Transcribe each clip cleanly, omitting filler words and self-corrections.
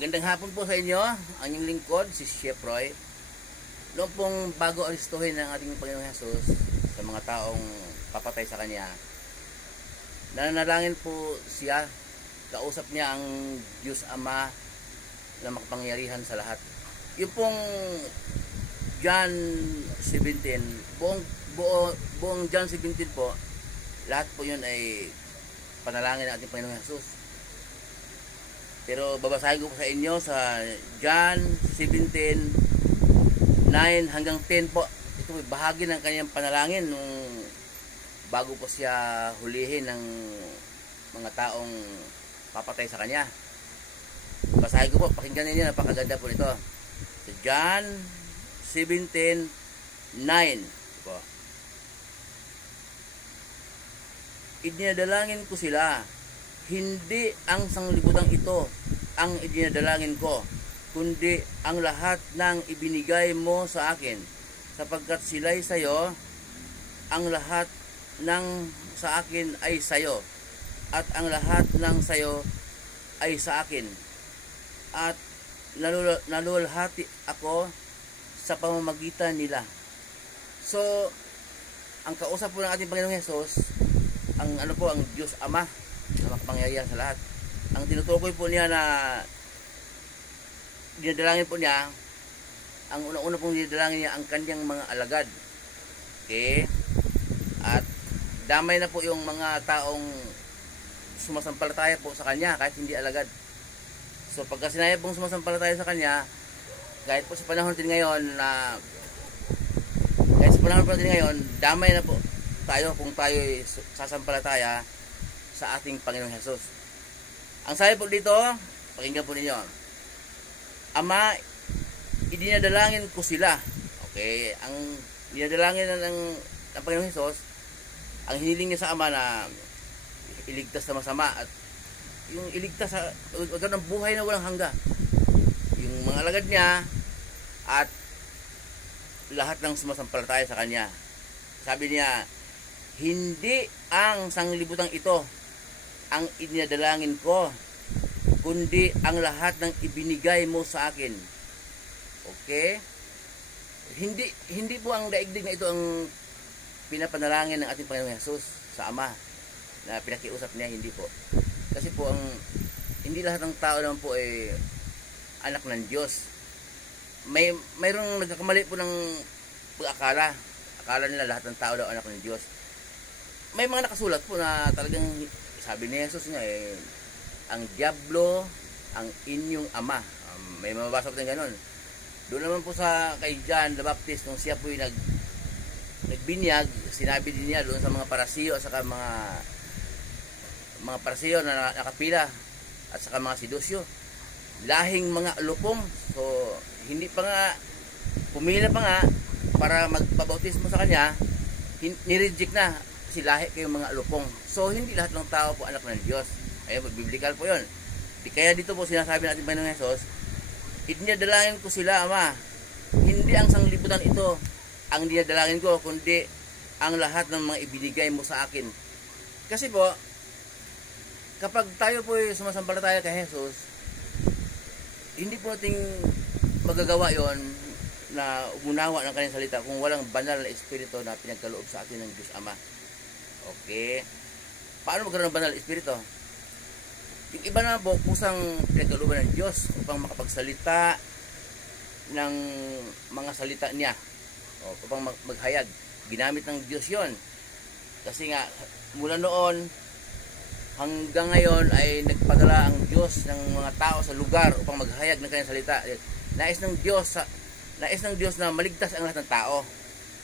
Magandang hapon po sa inyo, ang inyong lingkod, si Chef Roy. Noong pong bago aristuhin ng ating Panginoong Hesus sa mga taong papatay sa Kanya, nananalangin po siya, kausap niya ang Diyos Ama na makapangyarihan sa lahat. Yung pong John 17, buong John 17 po, lahat po yun ay panalangin ng ating Panginoong Hesus. Pero babasahin ko po sa inyo sa John 17:9 hanggang 10 po. Ito ay bahagi ng kanyang panalangin nung bago po siya hulihin ng mga taong papatay sa kanya. Basahin ko po, pakinggan ninyo, napakaganda po nito. Sa John 17:9 po. Idinadalangin ko sila, hindi ang sanglibutang ito ang idinadalangin ko, kundi ang lahat ng ibinigay mo sa akin, sapagkat sila'y sayo, ang lahat ng sa akin ay sayo, at ang lahat ng sayo ay sa akin, at nalulhati ako sa pamamagitan nila. So, ang kausap po ng ating Panginoong Hesus, ang Diyos Ama na makapangyarihan sa lahat. Ang tinutukoy po niya na dinadalangin po niya, ang unang-una pong dinadalangin niya ang kanyang mga alagad. Okay? At damay na po yung mga taong sumasampalataya po sa kanya kahit hindi alagad. So pagka sinaya pong sumasampalataya sa kanya, kahit po sa panahon natin ngayon damay na po tayo kung tayo sasampalataya sa ating Panginoong Hesus. Ang sabi po dito, pakinggan po ninyo. Ama, idinadalangin ko sila. Okay, ang dinadalangin ng Panginoong Hesus, ang hiniling niya sa Ama na iligtas sa masama at yung iligtas sa ng buhay na walang hangga. Yung mga alagad niya at lahat ng sumasampalataya sa kanya. Sabi niya, hindi ang sanglibutang ito ang idinadalangin ko, kundi ang lahat ng ibinigay mo sa akin. Okay? Hindi po ang daigdig na ito ang pinapanalangin ng ating Panginoong Hesus sa Ama na pinakiusap niya, hindi po. Kasi po hindi lahat ng tao naman po ay anak ng Diyos. Mayroong nagkakamali po ng pag-akala. Akala nila lahat ng tao daw anak ng Diyos. May mga nakasulat po na talagang sabi ni Jesus nga ang diablo ang inyong ama. May mababasa po ng ganun. Doon naman po sa kay John the Baptist, nung siya po yung nagbinyag, sinabi din niya doon sa mga parasiyo at saka mga parasiyo na nakapila at saka mga sidusyo, lahing mga lupong. So hindi pa nga pumila pa nga para magpabautismo sa kanya, nireject na kasi lahi kayong mga lupong. So hindi lahat ng tao po anak ng Diyos. Ayun, biblical po yun. Kaya dito po sinasabi natin Panginoong Hesus, idinadalangin ko sila, Ama, hindi ang sanglibutan ito ang dinadalangin ko, kundi ang lahat ng mga ibinigay mo sa akin. Kasi po, kapag tayo po sumasampalataya kay Hesus, hindi po natin magagawa yon na umunawa ng kanyang salita kung walang banal na espiritu na pinagkaloob sa atin ng Diyos Ama. Okay? Paano magkaroon ng banal na espiritu? Yung iba na po, kusang pinagkalooban ng Diyos upang makapagsalita ng mga salita niya, upang maghayag. Ginamit ng Diyos yon. Kasi nga, mula noon hanggang ngayon ay nagpadala ang Diyos ng mga tao sa lugar upang maghayag ng kanyang salita. Nais ng Diyos na maligtas ang lahat ng tao.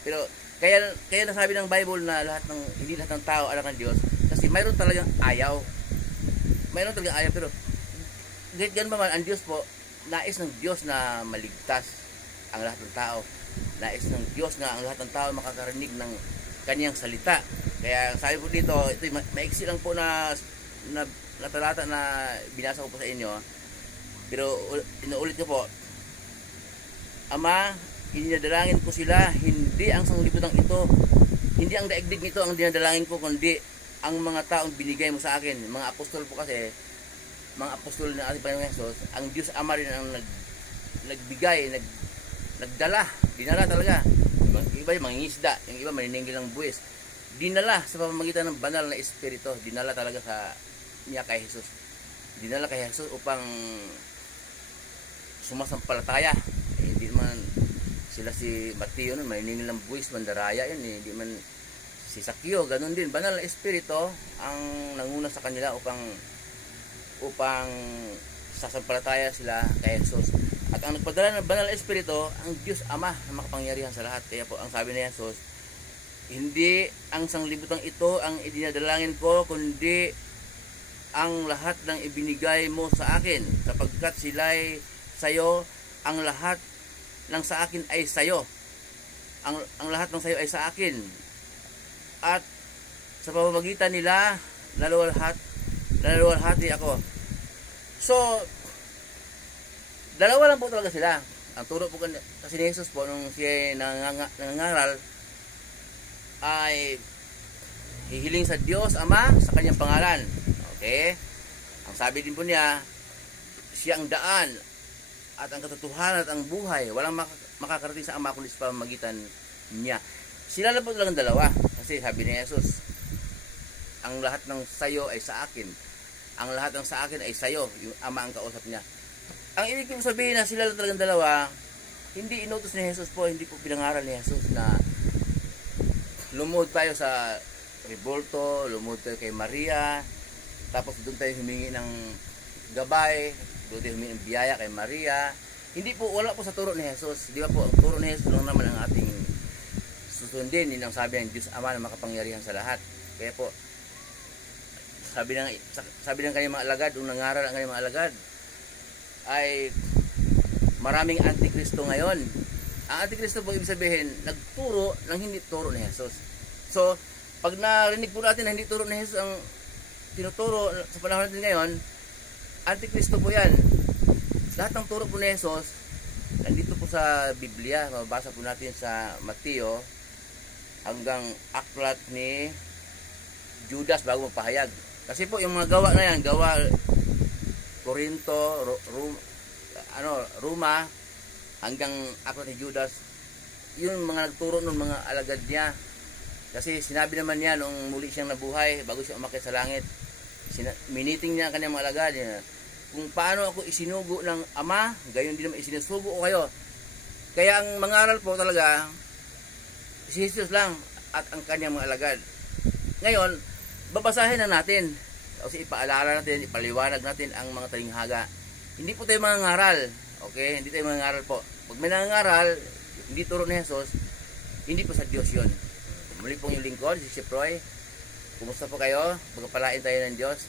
Pero kaya nasabi ng Bible na hindi lahat ng tao anak ng Diyos, kasi mayroon talagang ayaw. Pero ganyan ba man, ang Diyos po, nais ng Diyos na maligtas ang lahat ng tao. Nais ng Diyos na ang lahat ng tao makakarinig ng kanyang salita. Kaya sabi po dito, ito maiksi lang po na talata na binasa ko po sa inyo. Pero inuulit ko po, Ama, dinadalangin ko sila, hindi ang sanglibutang ito, hindi ang daigdig nito ang dinadalangin ko, kundi ang mga taong binigay mo sa akin. Mga apostol po kasi, mga apostol ng ating Panginoong Hesus, ang Diyos Ama rin ang nagbigay, nagdala, dinala talaga. Yung iba yung mangingisda, yung iba maniningil ng buwis. Dinala sa pamamagitan ng banal na Espiritu, dinala talaga niya kay Jesus. Dinala kay Jesus upang sumasampalataya. Hindi man sila si Mateo nun, maniningil ng buwis, mandaraya yun. Hindi man si Sakyo, ganun din. Banal na Espiritu ang nanguna sa kanila upang sasampalataya sila kay Jesus. At ang nagpadala ng banal na Espiritu, ang Diyos Ama na makapangyarihan sa lahat. Kaya po ang sabi ni Jesus, hindi ang sanglibutang ito ang idinadalangin ko, kundi ang lahat ng ibinigay mo sa akin, sapagkat sila'y sayo, ang lahat ng sa akin ay sayo. Ang lahat ng sayo ay sa akin. At sa pamamagitan nila, naluwalhati ako. So, dalawa lang po talaga sila. Ang turo po kasi ni Jesus po, nung siya nangangaral, ay hihiling sa Diyos Ama sa kanyang pangalan. Okay? Ang sabi din po niya, siya ang daan at ang katotohanan at ang buhay. Walang makakarating sa Ama kundi sa pamamagitan niya. Sila lang po talagang dalawa. Kasi sabi ni Jesus, ang lahat ng sayo ay sa akin. Ang lahat ng sa akin ay sayo. Yung Ama ang kausap niya. Ang ibig kong sabihin na sila lang talagang dalawa, hindi inutos ni Jesus po, hindi po pinangaral ni Jesus na lumod tayo sa Rebolto, lumod tayo kay Maria, tapos doon tayo humingi ng gabay, doon tayo humingi ng biyaya kay Maria. Hindi po, wala po sa turo ni Jesus. Di ba po, ang turo ni Jesus lang naman ang ating susundin. Yun ang sabi ng Diyos Ama na makapangyarihan sa lahat. Kaya po, sabi ng kanyang mga alagad, kung nangaral ang kanyang mga alagad, ay maraming antikristo ngayon. Ang antikristo po ibig sabihin, nagturo ng hindi turo ni Jesus. So, pag narinig po natin na hindi turo ni Jesus ang tinuturo sa panahon natin ngayon, antikristo po yan. Lahat ng turo po ni Jesus, nandito po sa Biblia, mababasa po natin sa Mateo, hanggang aklat ni Judas bago magpahayag. Kasi po yung mga gawa na yan, gawa Corinto, Roma, hanggang aklat ni Judas, yun mga nagturo ng mga alagad niya. Kasi sinabi naman niya nung muli siyang nabuhay bago siya umakyat sa langit, miniting niya ang kanyang mga alagad niya, kung paano ako isinugo ng Ama, gayon din naman isinusugo ko kayo. Kaya ang mangaral po talaga si Jesus lang at ang kanyang mga alagad. Ngayon, babasahin na natin kasi ipaalala natin, ipaliwanag natin ang mga talinghaga. Hindi po tayo mangangaral, okay? Hindi tayo mangangaral po. Pag may nangangaral, hindi turo ni Jesus, hindi po sa Diyos yun. Muli pong yung lingkod, si Chef Roy. Kumusta po kayo? Pagpapalain tayo ng Diyos.